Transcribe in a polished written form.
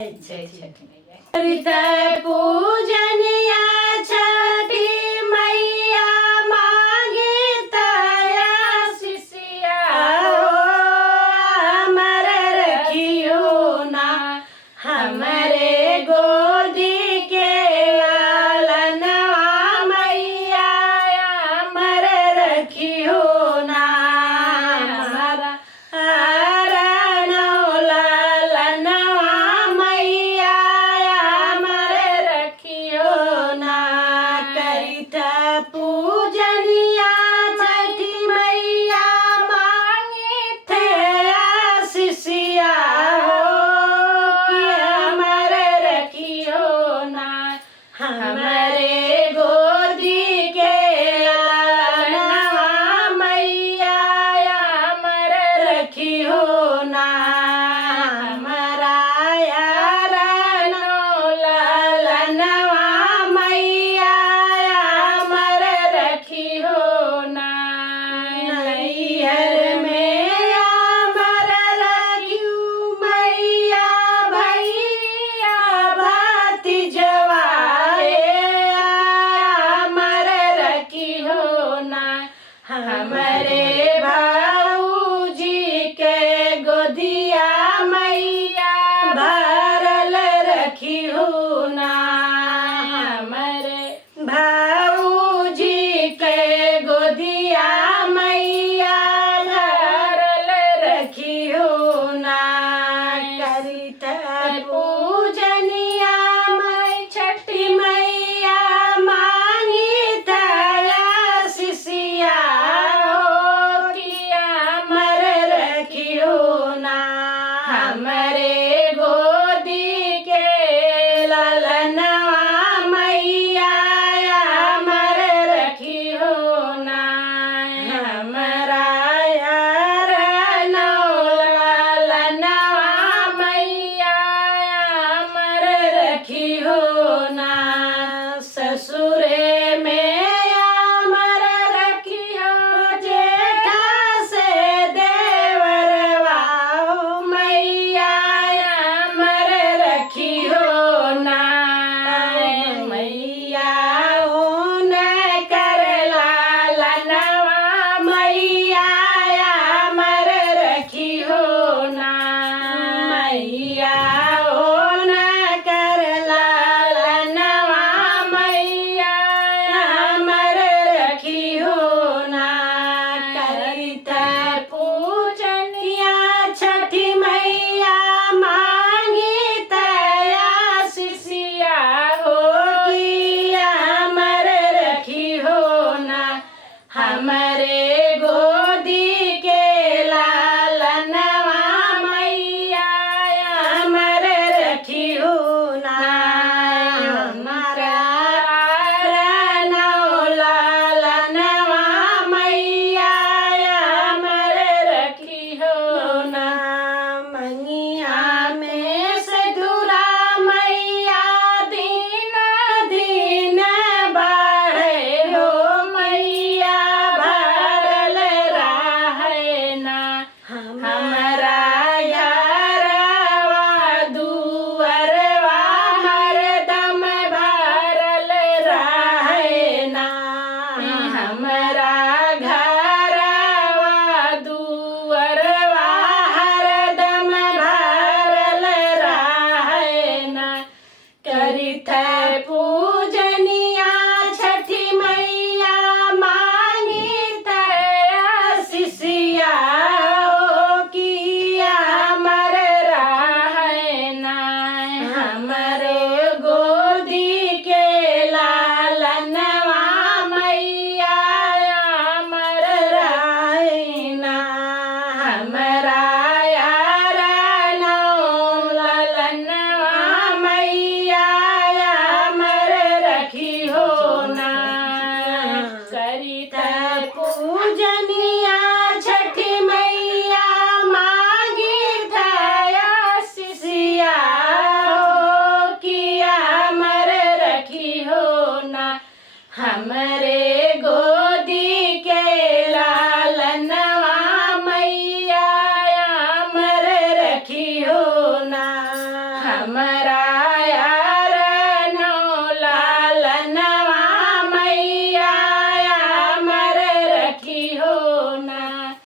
जय छठ मैया पूजनिया छठी मैया मांगे तया शिष्या हमर रखियो ना हमरे गोदी के लालनवा मैया हमर रखियो ना हमारा पूजनिया छठी मैया मांगे थे शिष्या कि हमर रखियो ना हमरे गोदी के लालनवा मैया हमर रखियो ना हमारा यार लालनवा मैया हमर रखियो ना नैहर में हमर रखियो मैया भैया भतीजवा हमर रखियो ना हमरे भाऊजी के गोदिया मैया भरल रखियो ना हमरे भाऊजी के गोदिया मैया भरल रखियो ना करित पूजनिया मैं छठी मैया मांगी दया शिष्या किया हमर रखियो ना हमरे गोदी के लालनवा मैया हमर रखियो ना हमरा यार लालनवा मैया हमर हमारा